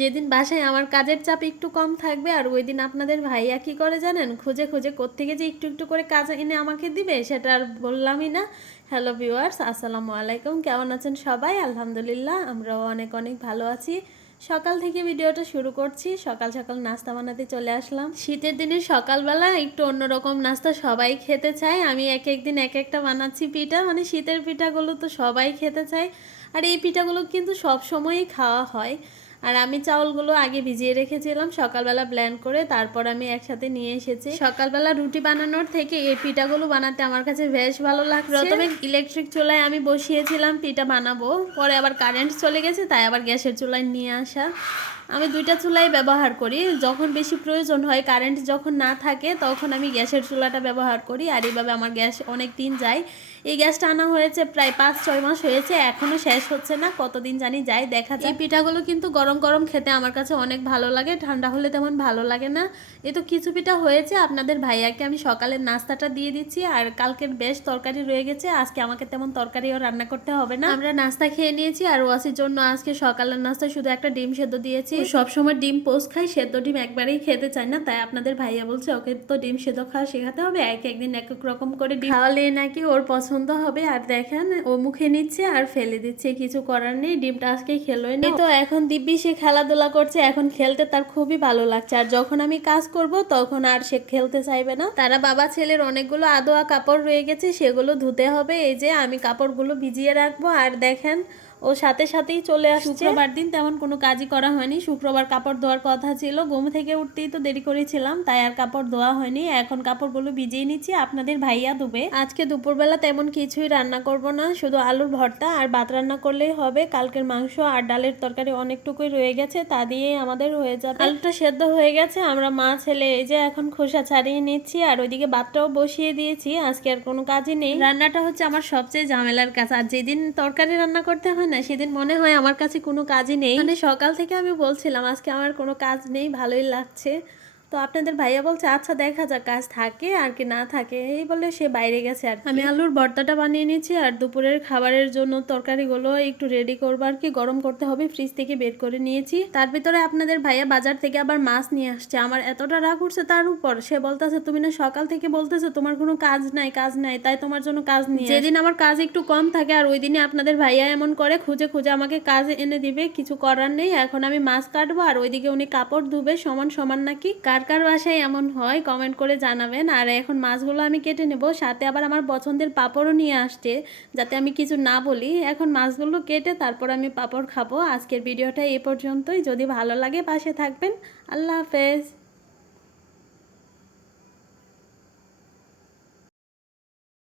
যেদিন বাসায় আমার কাজের চাপ একটু কম থাকবে আর ওই দিন আপনাদের ভাইয়া কি করে জানেন? খুঁজে খুঁজে কোত্থেকে যে একটু একটু করে কাজ এনে আমাকে দিবে সেটা আর বললামই না। হ্যালো ভিউয়ার্স আসসালামু আলাইকুম। কেমন আছেন সবাই? আলহামদুলিল্লাহ, আমরাও অনেক অনেক ভালো আছি। সকাল থেকে ভিডিওটা শুরু করছি। সকাল সকাল নাস্তা বানাতে চলে আসলাম। শীতের দিনে সকালবেলা একটু অন্যরকম নাস্তা সবাই খেতে চায়। আমি এক এক দিন এক একটা বানাচ্ছি পিঠা। মানে শীতের পিঠাগুলো তো সবাই খেতে চায়। আর এই পিঠাগুলো কিন্তু সব সময়ই খাওয়া হয়। আর আমি চাউলগুলো আগে ভিজিয়ে রেখেছিলাম, সকালবেলা ব্ল্যান্ড করে তারপর আমি একসাথে নিয়ে এসেছি। সকালবেলা রুটি বানানোর থেকে এই পিঠাগুলো বানাতে আমার কাছে বেশ ভালো লাগছে। প্রথমে ইলেকট্রিক চুলায় আমি বসিয়েছিলাম, পিঠা বানাবো। পরে আবার কারেন্ট চলে গেছে, তাই আবার গ্যাসের চুলায় নিয়ে আসা। আমি দুইটা চুলাই ব্যবহার করি, যখন বেশি প্রয়োজন হয় কারেন্ট যখন না থাকে তখন আমি গ্যাসের চুলাটা ব্যবহার করি। আর এইভাবে আমার গ্যাস অনেক দিন যায়। এই গ্যাসটা আনা হয়েছে প্রায় পাঁচ ছয় মাস হয়েছে এখনও শেষ হচ্ছে না, কতদিন জানি যায়, দেখা যায় পিঠাগুলো কিন্তু গরম গরম গরম খেতে আমার কাছে অনেক ভালো লাগে ঠান্ডা হলে তেমন ভালো লাগে না। এ তো কিছু পিঠা হয়েছে আপনাদের ভাইয়াকে আমি সকালের নাস্তাটা দিয়ে দিচ্ছি আর কালকের বেশ তরকারি রয়ে গেছে আজকে আমাকে তেমন তরকারিও রান্না করতে হবে না। আমরা নাস্তা খেয়ে নিয়েছি আর ওয়াসির জন্য আজকে সকালের নাস্তা শুধু একটা ডিম সেদ্ধ দিয়েছি। সব সময় ডিম পোস্ট খাই সেদ্ধ ডিম একবারেই খেতে চায় না তাই আপনাদের ভাইয়া বলছে ওকে তো ডিম সেদ্ধ খাওয়া শেখাতে হবে এক একদিন এক এক রকম করে ডিম খাওয়ালে নাকি ওর পছন্দ হবে আর দেখেন ও মুখে নিচ্ছে আর ফেলে দিচ্ছে কিছু করার নেই ডিমটা আজকে খেলোই না। তো এখন দিব্যি সে খেলাধুলা করছে, এখন খেলতে তার খুবই ভালো লাগছে। আর যখন আমি কাজ করব, তখন আর সে খেলতে চাইবে না। তারা বাবা ছেলের অনেকগুলো আদোয়া কাপড় রয়ে গেছে, সেগুলো ধুতে হবে। এই যে আমি কাপড়গুলো ভিজিয়ে রাখব। আর দেখেন ও সাথে সাথেই চলে আসছে। শুক্রবার দিন তেমন কোনো কাজই করা হয়নি। শুক্রবার কাপড় ধোয়ার কথা ছিল। ঘুম থেকে উঠতেই তো দেরি করেছিলাম তাই আর কাপড় ধোয়া হয়নি। এখন কাপড়গুলো ভিজিয়ে নিচ্ছি আপনাদের ভাইয়া দুবে। আজকে দুপুরবেলা তেমন কিছুই রান্না করব না শুধু আলুর ভর্তা আর ভাত রান্না করলেই হবে। কালকের মাংস আর ডালের তরকারি অনেকটুকুই রয়ে গেছে তা দিয়ে আমাদের হয়ে যাবে। আলুটা সেদ্ধ হয়ে গেছে আমরা মা ছেলে এই যে এখন খোসা ছাড়িয়ে নিচ্ছি আর ওইদিকে ভাতটাও বসিয়ে দিয়েছি আজকে আর কোনো কাজই নেই। রান্নাটা হচ্ছে আমার সবচেয়ে ঝামেলার কাজ আর যেদিন তরকারি রান্না করতে হয় না, সেদিন মনে হয় আমার কাছে কোনো কাজই নেই। মানে সকাল থেকে আমি বলছিলাম, আজকে আমার কোনো কাজ নেই, ভালোই লাগছে। তো আপনাদের ভাইয়া বলছে আচ্ছা দেখা যাক কাজ থাকে আর কি না থাকে। এই বলে সে বাইরে গেছে আর আমি আলুর ভর্তাটা বানিয়ে নিয়েছি আর দুপুরের খাবারের জন্য তরকারিগুলো একটু রেডি করব আর কি। গরম করতে হবে ফ্রিজ থেকে বের করে নিয়েছি। তার ভিতরে আপনাদের ভাইয়া বাজার থেকে আবার মাছ নিয়ে আসছে। আমার এতটা রাগ উঠছে তার উপর। সে বলতেছে তুমি না সকাল থেকে বলতেছো তোমার কোনো কাজ নাই কাজ নাই তাই তোমার জন্য কাজ নিয়ে যেদিন আমার কাজ একটু কম থাকে আর ওই দিনে আপনাদের ভাইয়া এমন করে খুঁজে খুঁজে আমাকে কাজ এনে দিবে কিছু করার নেই। এখন আমি মাছ কাটবো আর ওইদিকে উনি কাপড় ধুবে সমান সমান নাকি কার কার কার বাসায় এমন হয় কমেন্ট করে জানাবেন। আর এখন মাছগুলো আমি কেটে নেব, সাথে আবার আমার পছন্দের পাঁপড়ও নিয়ে আসছে, যাতে আমি কিছু না বলি। এখন মাছগুলো কেটে তারপর আমি পাপড় খাব। আজকের ভিডিওটা এই পর্যন্তই। যদি ভালো লাগে পাশে থাকবেন। আল্লাহ হাফেজ।